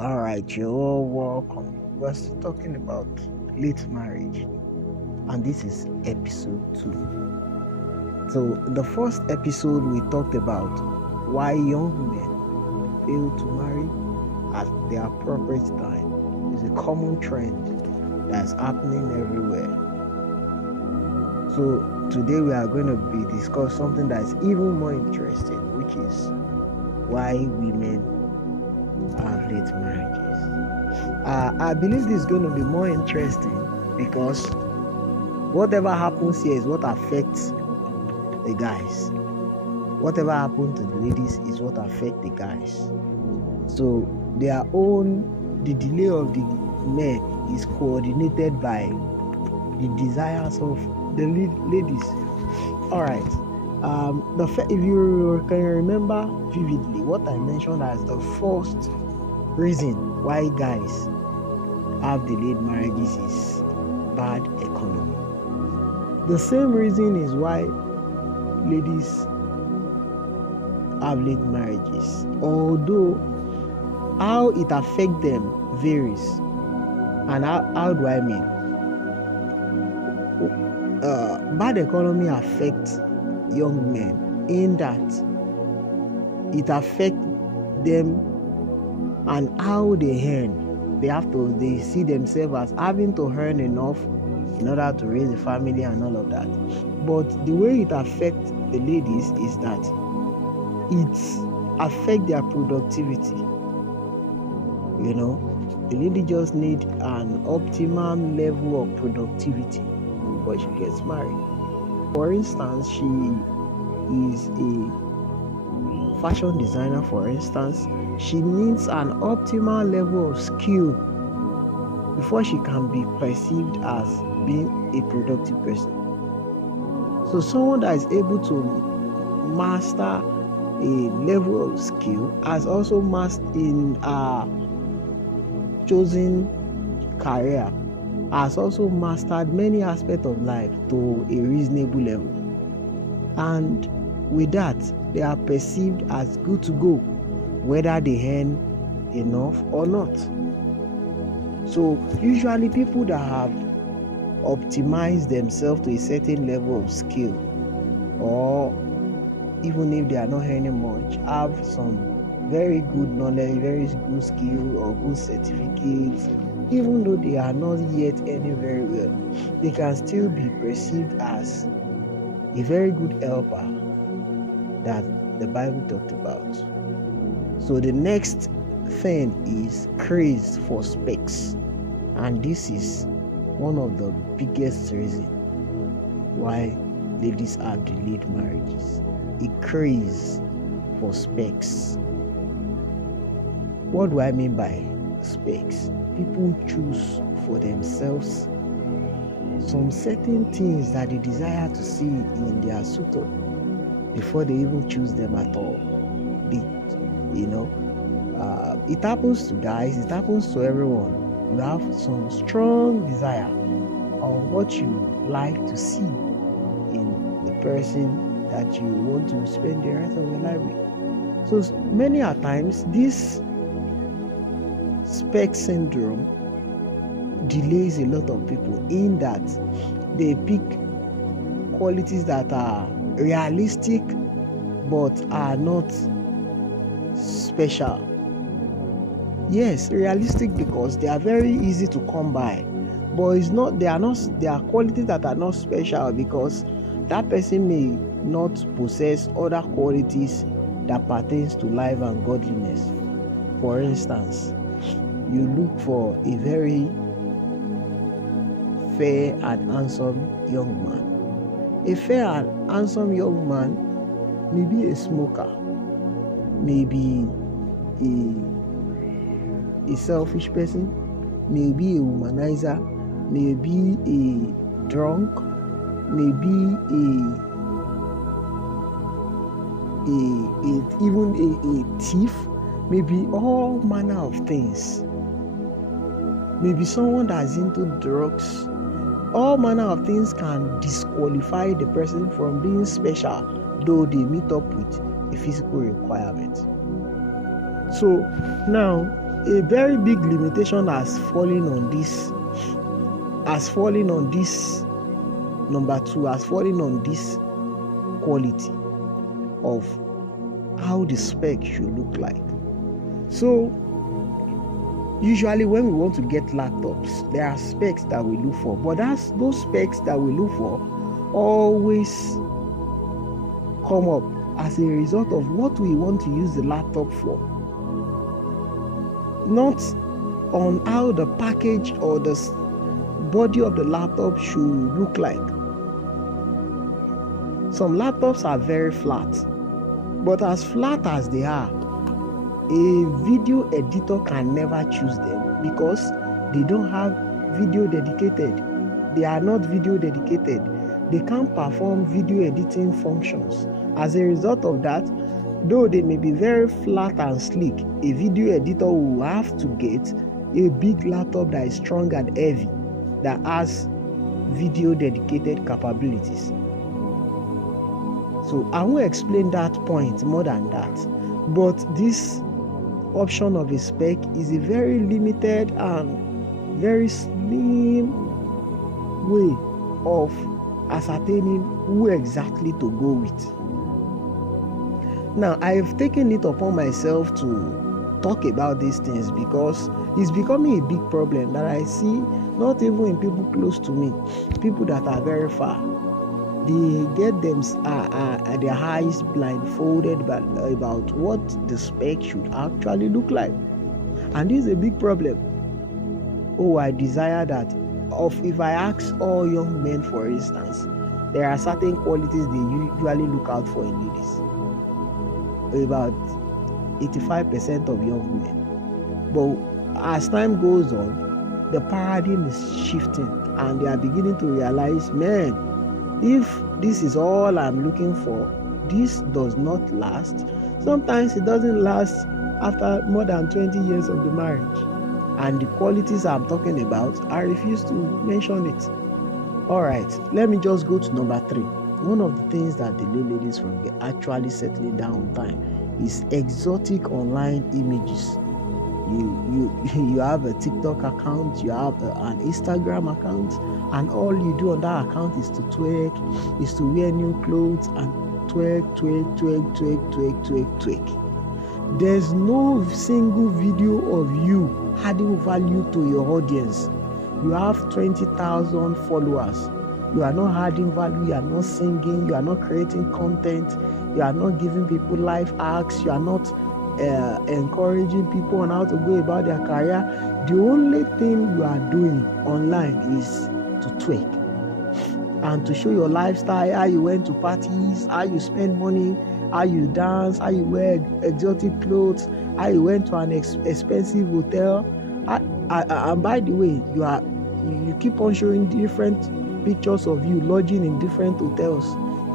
All right, you're all welcome. We're still talking about late marriage, and this is episode 2. So, the first episode we talked about why young men fail to marry at the appropriate time is a common trend that's happening everywhere. So, today we are going to be discussing something that's even more interesting, which is why women have late marriages. I believe this is going to be more interesting because whatever happens here is what affects the guys. Whatever happens to the ladies is what affects the guys. So the delay of the men is coordinated by the desires of the ladies. All right. If you can remember vividly, what I mentioned as the first reason why guys have delayed marriages is bad economy. The same reason is why ladies have late marriages, although how it affects them varies. And how do I mean? Bad economy affects young men in that it affects them and how they earn. They see themselves as having to earn enough in order to raise a family and all of that. But the way it affects the ladies is that it affects their productivity. The lady just need an optimum level of productivity before she gets married. For instance, she is a fashion designer, for instance. She needs an optimal level of skill before she can be perceived as being a productive person. So someone that is able to master a level of skill has also mastered in a chosen career, has also mastered many aspects of life to a reasonable level. And with that, they are perceived as good to go, whether they earn enough or not. So usually people that have optimized themselves to a certain level of skill, or even if they are not earning much, have some very good knowledge, very good skill or good certificates, even though they are not yet earning very well, they can still be perceived as a very good helper that the Bible talked about. So the next thing is craze for specs, and this is one of the biggest reasons why ladies have delayed marriages. A craze for specs. What do I mean by specs? People choose for themselves some certain things that they desire to see in their suitor before they even choose them at all. It happens to guys, it happens to everyone. You have some strong desire on what you like to see in the person that you want to spend the rest of your life with. So many a times this spec syndrome delays a lot of people in that they pick qualities that are realistic but are not special. Yes, realistic because they are very easy to come by, but they are qualities that are not special because that person may not possess other qualities that pertains to life and godliness. For instance, you look for a very fair and handsome young man. A fair and handsome young man may be a smoker, may be a selfish person, may be a womanizer, may be a drunk, may be even a thief, may be all manner of things. Maybe someone that's into drugs. All manner of things can disqualify the person from being special, though they meet up with a physical requirement. So now, a very big limitation has fallen on this number two, has fallen on this quality of how the spec should look like. So usually when we want to get laptops, there are specs that we look for, but those specs that we look for always come up as a result of what we want to use the laptop for, not on how the package or the body of the laptop should look like. Some laptops are very flat, but as flat as they are, a video editor can never choose them because they don't have video dedicated. They are not video dedicated. They can't perform video editing functions. As a result of that, though they may be very flat and sleek, a video editor will have to get a big laptop that is strong and heavy, that has video dedicated capabilities. So I won't explain that point more than that, but this option of a spec is a very limited and very slim way of ascertaining who exactly to go with. Now, I've taken it upon myself to talk about these things because it's becoming a big problem that I see not even in people close to me, people that are very far. They get them at their eyes blindfolded about what the spec should actually look like. And this is a big problem. Oh, I desire that. If I ask all young men, for instance, there are certain qualities they usually look out for in ladies. About 85% of young men. But as time goes on, the paradigm is shifting and they are beginning to realize, man, if this is all I'm looking for, this does not last. Sometimes it doesn't last after more than 20 years of the marriage. And the qualities I'm talking about, I refuse to mention it. Alright, let me just go to number 3. One of the things that delay ladies from actually settling down on time is exotic online images. You have a TikTok account, you have an Instagram account, and all you do on that account is to twerk, is to wear new clothes and twerk. There's no single video of you adding value to your audience. You have 20,000 followers. You are not adding value, you are not singing, you are not creating content, you are not giving people life hacks, you are not encouraging people on how to go about their career. The only thing you are doing online is to twerk and to show your lifestyle, how you went to parties, how you spend money, how you dance, how you wear exotic clothes, how you went to an expensive hotel. And by the way, you keep on showing different pictures of you lodging in different hotels.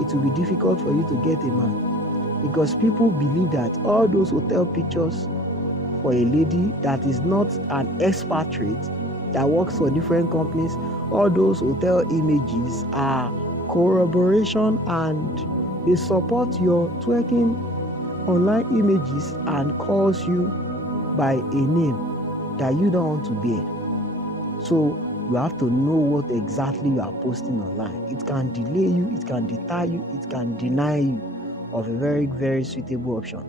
It will be difficult for you to get a man, because people believe that all those hotel pictures for a lady that is not an expatriate that works for different companies, all those hotel images are corroboration and they support your twerking online images and calls you by a name that you don't want to bear. So you have to know what exactly you are posting online. It can delay you, it can deter you, it can deny you of a very, very suitable option.